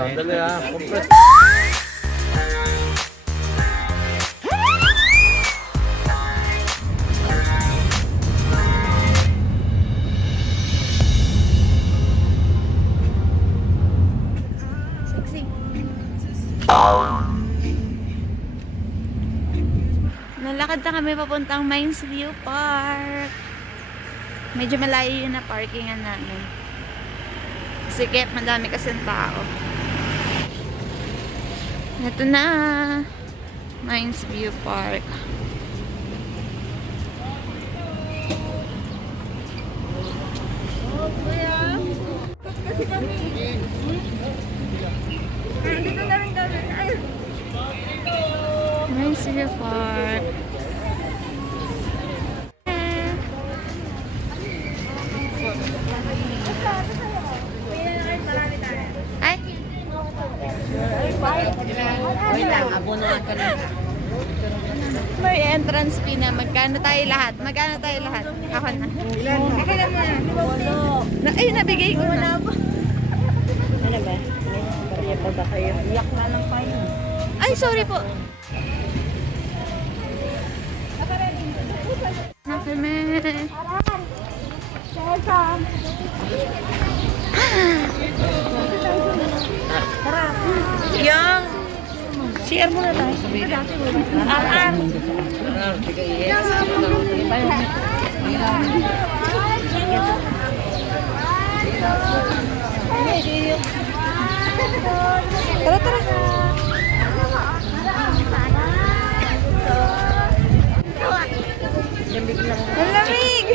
Dali Komplet. Sexy. Nalakad na kami papuntang Mines View Park. Medyo malayo yun na parkingan namin. Sige, madami kasing tao. Ito na. Mines View Park. Kasi kami. Dito na rin kami. Ay. Mines View Park. Ay! Wait lang, abonoan ka na. May entrance fee na. Magkano tayo lahat? Magkano tayo lahat? Ako na. Ilan? Ako na muna. Ay, nabigay ko na. Ano ba? Bariya pa ba kayo? Iyak na lang kayo. Ay, sorry po. Nakime. Yang! Share mo na tayo. Ar-ar! Tara, tara. Ang lamig!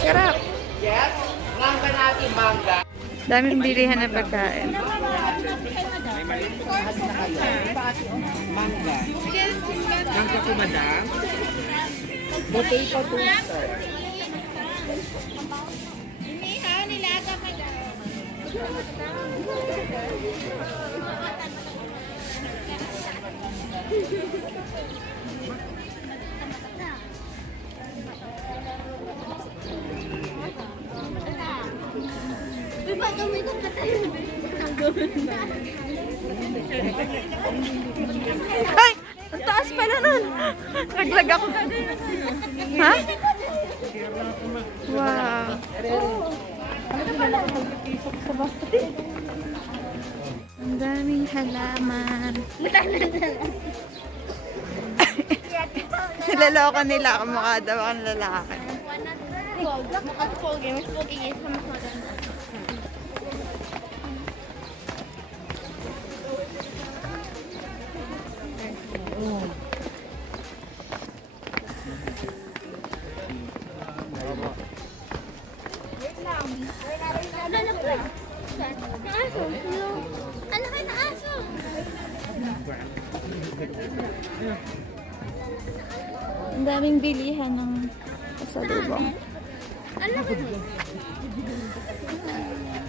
Sarap! Yes. Mangga natin, mangga. Daming bilihan na pagkain. Mangga. Mangga po, madam. Potato toaster. Ay! Ang taas pala nun! Naglag ako. Ha? Wow! Ang daming halaman. Nilaloko nila ako, mukha daw akong lalaki. Mas pogi. Mas pogi yes. Mas maganda. Ang daming bilihan ng pasalubong.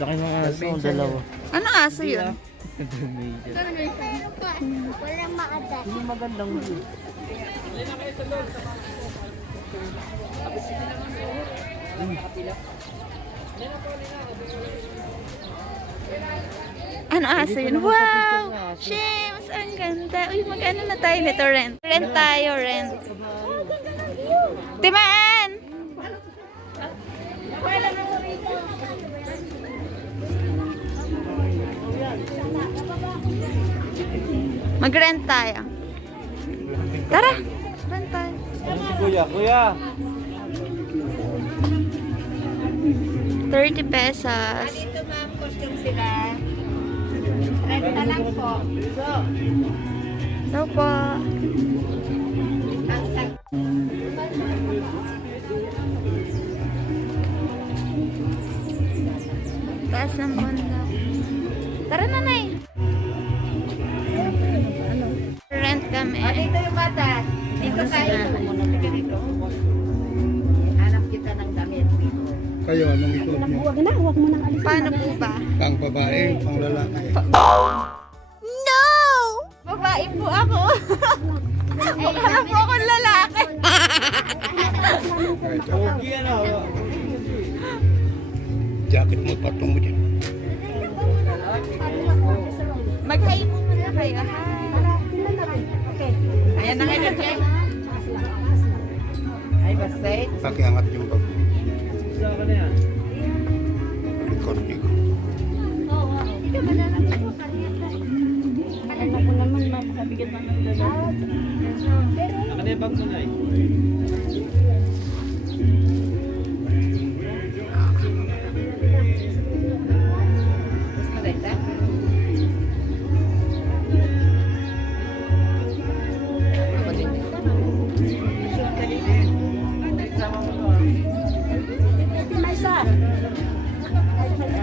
Laki ng aso, dalawa. Ano aso yun? Walang maadat. Hindi magandang view. Ano aso yun? Wow! Shems! Ang ganda! Uy, mag-ano na tayo nito? Rent. Rent tayo, rent. Timaan! Mag-rent tayo. Tara! Rent tayo. Kuya, kuya. 30 pesos. Dito ma'am, costume sila. Renta lang po. Daw po. Taas ng bundok. Tara na, Nay. Rent kami. Dito yung bata. Dito tayo. Hanap kita ng damit. Kayo, anong isuot nyo? Huwag mo nang alis. Paano po ba? Pang babae, pang lalaki. No! Babae po ako. Baka po akong lalaki. Pogi ano? Jacket mo, patong mo dyan. Mag-hi po muna kayo. Hi. Ayan na kayo, Jen. Ay, basta. Pakiangat yung bag. Saan ka na yan? Recording. Ano ko naman, masabigat na ng dala. Saan ka na yung bag mo na eh?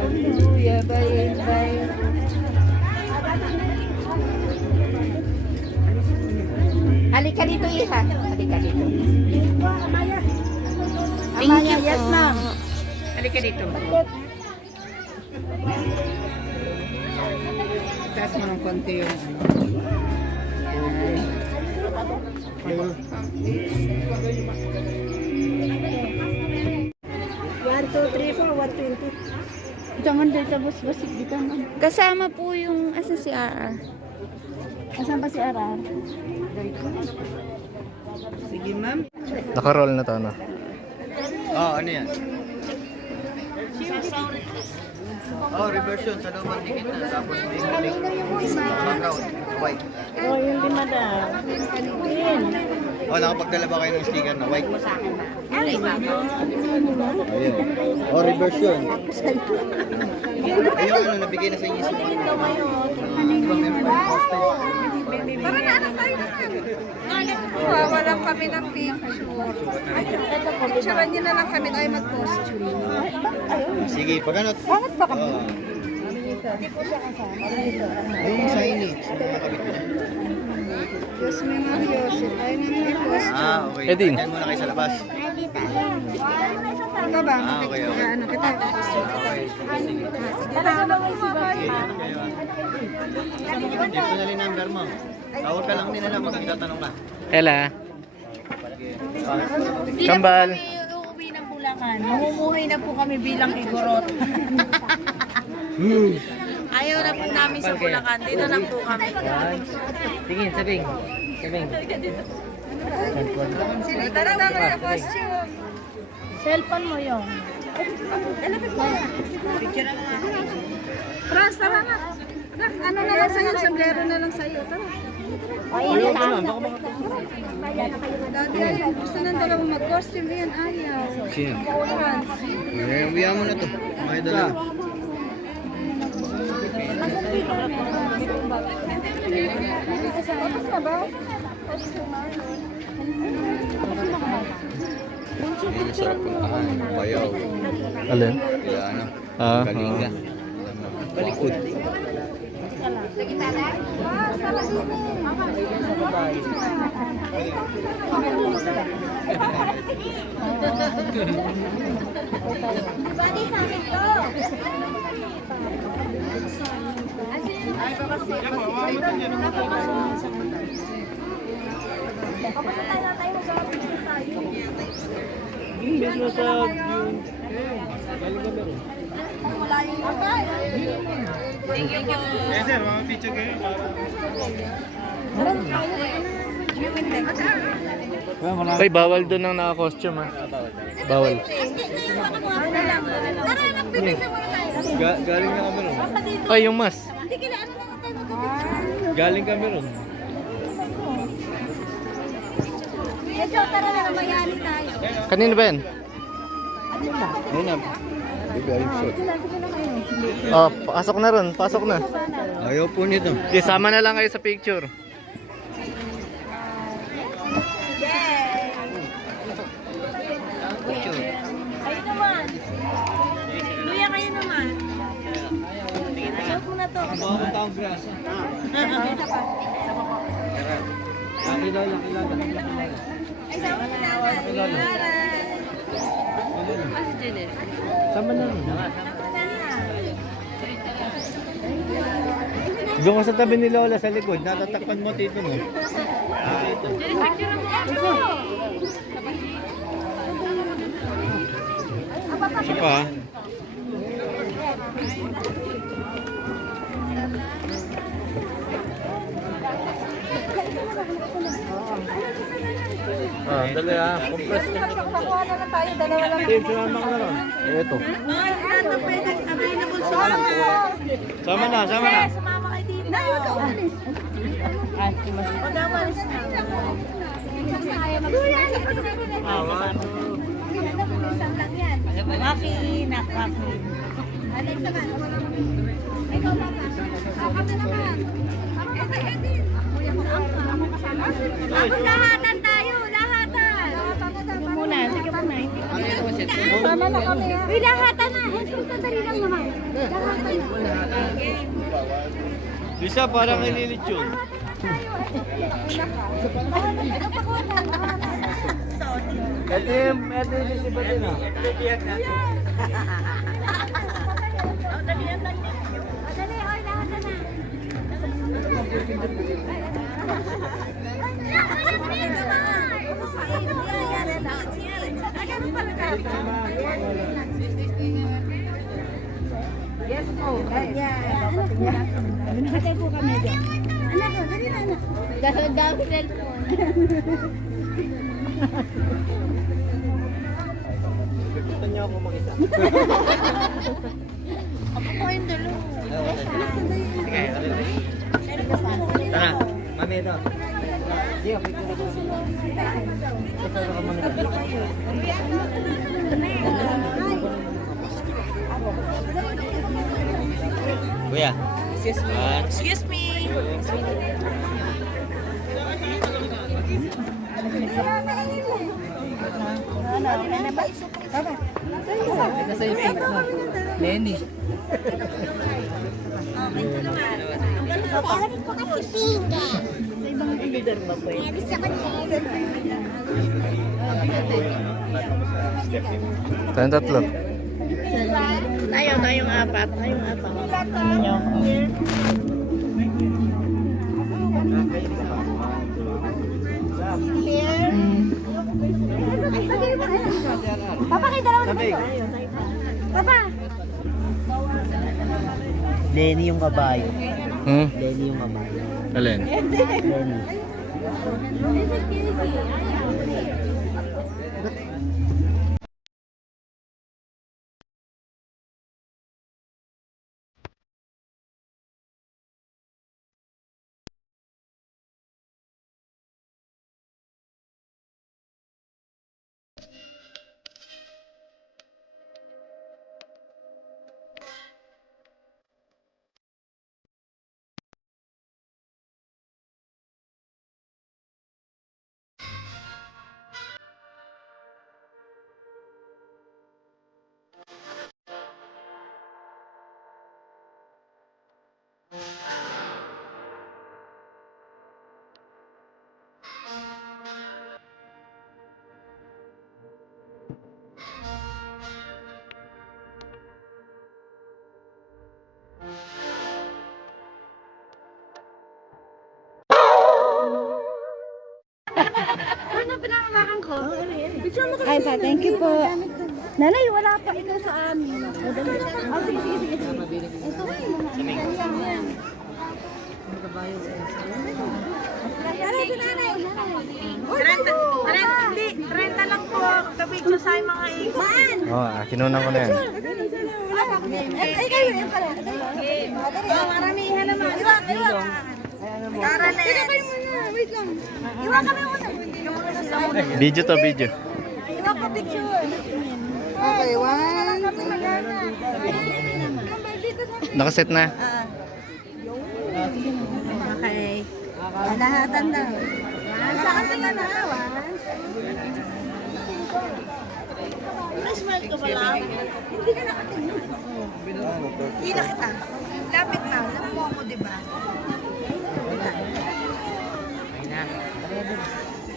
Hallelujah, bye. Halika dito, Iha. Halika dito. Thank you po. Yes, ma'am. Halika dito. Taas mo ng konti yung Jangan dito bus-busik dito, ma'am. Kasama po yung si RR. Asan ba si Arar? Sige, ma'am. Naka-roll na to, no? Oo, ano yan? Reversion sa loob ang dikit na. Tapos may click. Background. White. Oh, yung di madam. Nakapagdala ba kayo ng sticker na white? Ayun. Reversion. Ayun, nabigay na sa inyo yung Para na anak tayo walang kami ng picture. Picturean nyo na lang kami tayo mag-post. Sige, pagkanot. Bakit ba kami? Yung signage na nakabit ko niya. Diyos mo nga, Joseph. Ay, nang-request. Okay. Eding. Diyan muna kayo sa labas. Ito ba? Okay. Ano kita? Dito na rin number mo. Tawag ka lang din na lang pag nagtatanong ka. Ella. Kambal. Uuwi ng Bulacan. Mamumuhay na po kami bilang igorot. Ayaw na po namin sa Bulacan. Dito lang po kami. Tingin, sabing. Tara na mga costume. Cellphone mo yung. Picture mo nga. Pras, tara na. Ano na lang sa'yo? Sombrero na lang sa'yo. Tara. Ayaw ka na, baka mga Dati ayaw. Gusto nang dalawa mag-costume. Yan, ayaw. Sino? Frans. Uwihan mo na to. May dala. Ang sarap puntahan. Bayaw. Alin? Kaya ano? Ah, Kalinga. Balikod. Mismo sa yung galing kami rin. Yes sir, mga picture kayo. Ay, bawal doon ang naka-costume, ha? Bawal. Galing na kami rin. Ay, yung mas. Galing kami rin. Kanino ba yan? Ayun na. Baby, ayun shot. Oh, pasok na ron. Pasok na. Ayaw po nito. Isama na lang kayo sa picture. Picture. Kayo naman. Luya kayo naman. Ayaw ko na to. Mga taong grasa. Laki daw, laki lang. Ay, sama ko na. Sama na rin. Doon ka sa tabi ni Lola sa likod, natatakpan mo dito no. Dito. Isa pa. dali ha. Compress ka. Nakuha na lang tayo, dalawa lang. Dave, sumama ka na ron. Ito. Ay, ano pwede available sa mga. Sama na, sama na. Sumama kayo dito. Nay, huwag ka umalis. Huwag ka umalis na. Awan. Maki, nakaki. Ikaw ba? Ako na naman. Ako lahatan tayo, lahatan. Muna, sige muna. Sama na kami. Uy, lahatan na. Sandali lang naman. Lahatan. Lisa, parang ililit yun. Ito yung Lisa din ah. Dali, oy, lahatan na. Yes po. Nakatay po kami dyan. Anak ko, dali na anak. Dami cellphone. Gusto niyo ako mag-isa. Ako po yung dulo. Tara, mami ito. Di, okay ko. Kuya. Excuse me. Lenny. Alam ko kasi pinga. Sa ibang leader ba po yun? Sa kanila. Tayong tatlo. Tayong apat. Papa, kayo dalawa na ba? Papa! Lenny yung kabayo. Hmm? Lenny yung kabayo. Alin? Lenny. Ay pa, thank you po. Nanay, wala pa ito sa amin. Oh, sige, sige, sige. Ito ba yung mga Tara, ito nanay. 30 lang po. Kabigyo sa mga ikuan. Kinunan ko na yan. Ay, kayo, yan pala. Oh, maramihan naman. Iwak, iwak. Tara, ne. Sige kayo muna, wait lang. Iwak kami muna. Video to, video. Iwak ka picture. Okay, 1, 2. Nakaset na. Okay. Lahatan daw. Saan tingnan na? Smile ka ba lang? Hindi ka nakatingin. Hindi na kita. Lapit na. Alam mo ako, di ba?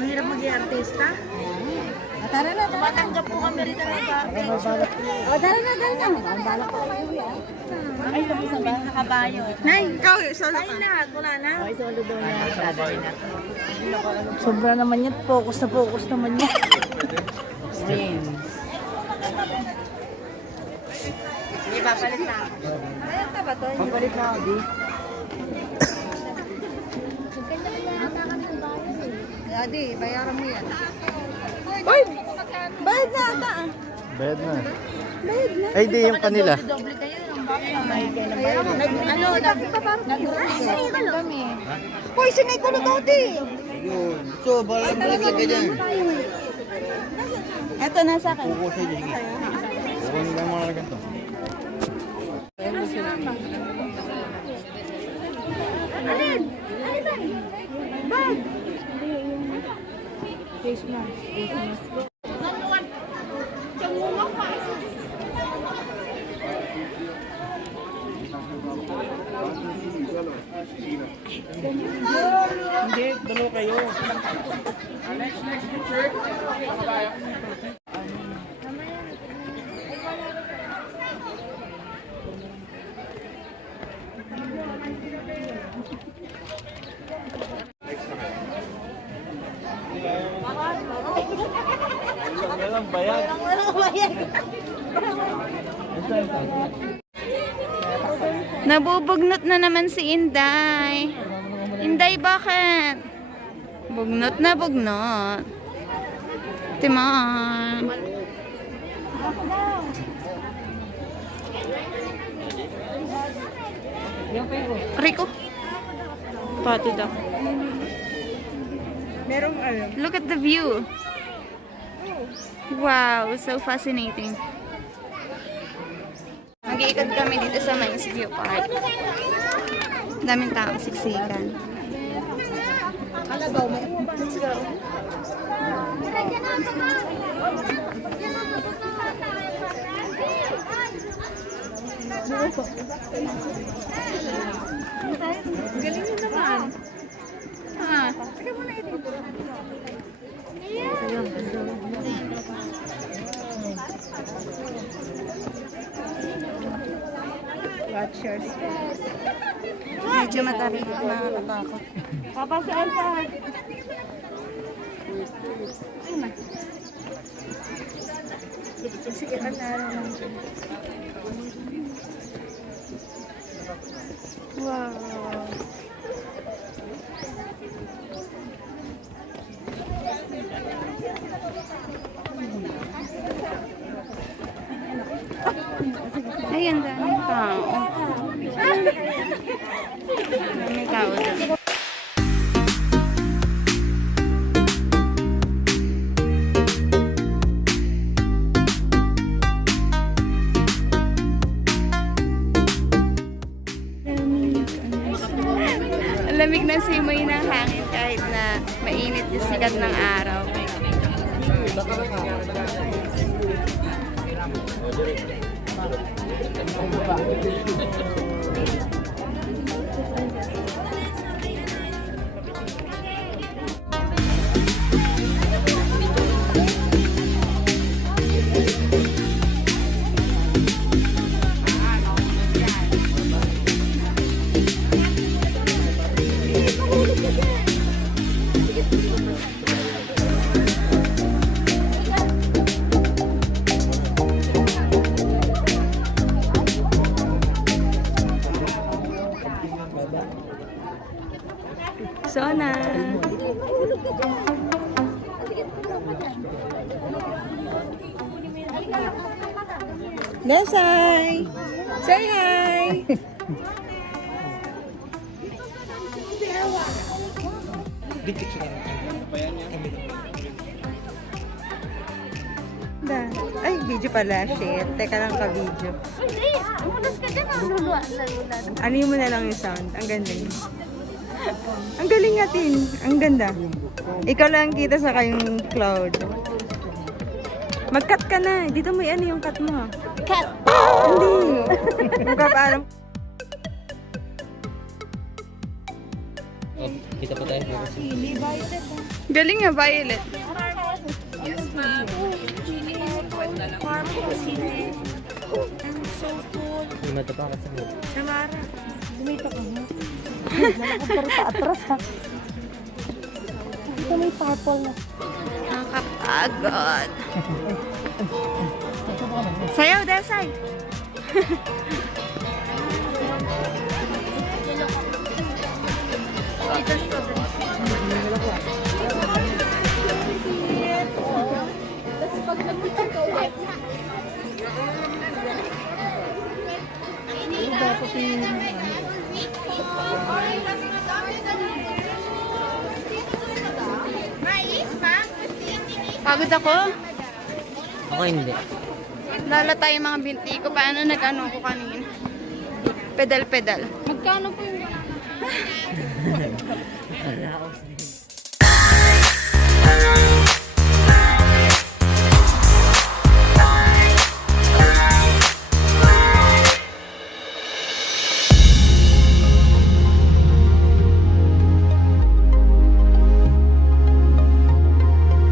Mahirap maging artista? Tara na, tara. Matanggap po kami rin ng picture. O, tara na, tara na. Ang balak ko kayo. Ay, tapos na ba? Nakabayo. Nay, ikaw, solo ka. Ay, lahat. Wala na. Ay, solo daw niya. Sobra naman yan. Focus naman yan. Stream. Hindi, papalit na ako. Ayun na ba ito? Papalit na ako, di. Adi, bayaran mo yan. Uy! Bayad na ata. Bayad na. Ay, di yung kanila. Uy, sinay ko na dati. Yun. So, balik ka dyan. Eto na sa akin. Kukusin niyo, sige. Kukunin lang mga ganito. Alin? Bag. Face mask. Hindi, dalawa kayo. Walang bayad. Nabubugnot na naman si Inday. Inday, bakit? Bugnot na bugnot. Timon. Rico. Pati daw. Merong ano. Look at the view. Wow, so fascinating. Mag-iikot kami dito sa Mines View Park. Daming tao, siksikan. Let's go. Galing mo naman. Sige mo na ito. Watch your step. Medyo matarik na natakot. Papa, saan pa? Sige, panalo lang. Wow. Ay, ang daming tao. Daming tao doon. Ang lamig ng simoy ng hangin kahit na mainit yung sikat ng araw. Sona. Lesay! Say hi! Ay, video pala. Shit. Teka lang ka-video. Ano mo na lang yung sound. Ang ganda yun. Ang galing natin. Ang ganda. Ikaw lang kita sa kayong cloud. Mag-cut ka na. Dito mo ano yung cut mo. Cut! Hindi. Magkapaalam. Kita pa tayo. Galing nga, Violet. Mata pa kasi mo. Samara. Dumito ka mo. Nalakad ka rin pa atras ha. Ito may purple na. Nakakapagod. Sayaw, Desay. Pagod ako. Ako hindi. Lala tayo mga binti ko. Paano nag-ano ko kanina? Pedal-pedal. Magkano po yung... Wala ako.